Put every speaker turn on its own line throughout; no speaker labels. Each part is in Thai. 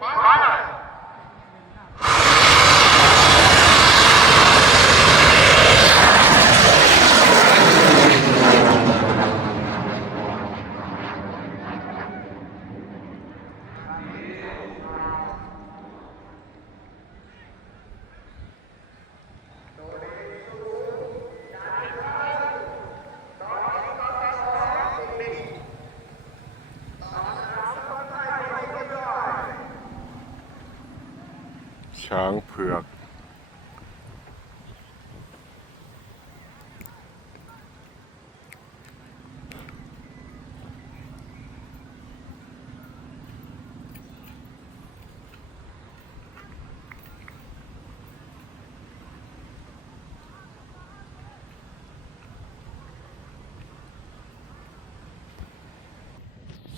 பாடும் ช้างเผือก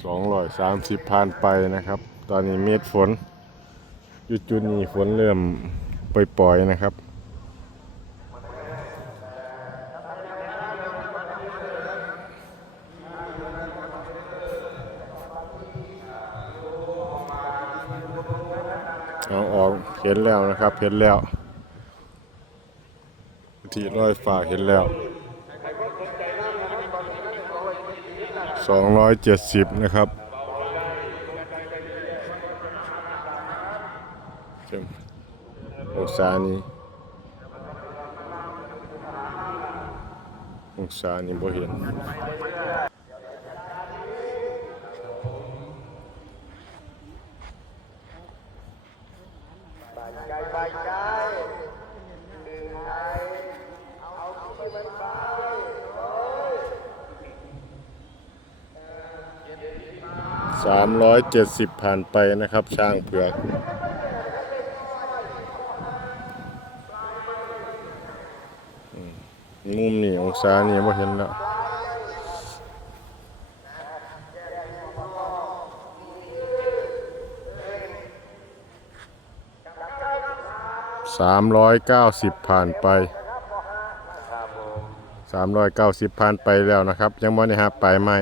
สองร้อยสามสิบผ่านไปนะครับ ตอนนี้เม็ดฝน จุดจุดๆนี้ฝนเริ่มปล่อยๆนะครับ เอาออกเห็นแล้วนะครับเห็นแล้ว ที่ร้อยฝากเห็นแล้วสองร้อยเจ็ดสิบนะครับ จังองศานี้องศานี้บ่เห็นสามร้อยเจ็ดสิบผ่านไปนะครับ ช้างเผือกอืม มุมนี่องศานี่ไม่เห็นแล้วสามร้อยเก้าสิบผ่านไปสามร้อยเก้าสิบผ่านไปแล้วนะครับ ยังไม่ได้หาไปลายไม้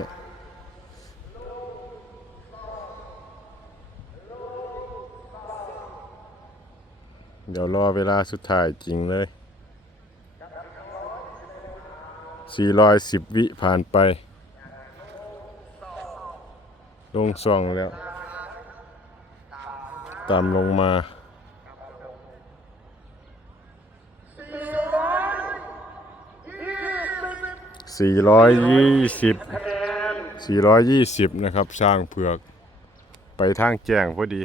เดี๋ยวรอเวลาสุดท้ายจริงเลย 410 วิผ่านไป ลงส่องแล้ว ตามลงมา 420 420 นะครับสร้างเผือก ไปทางแจ้งพอดี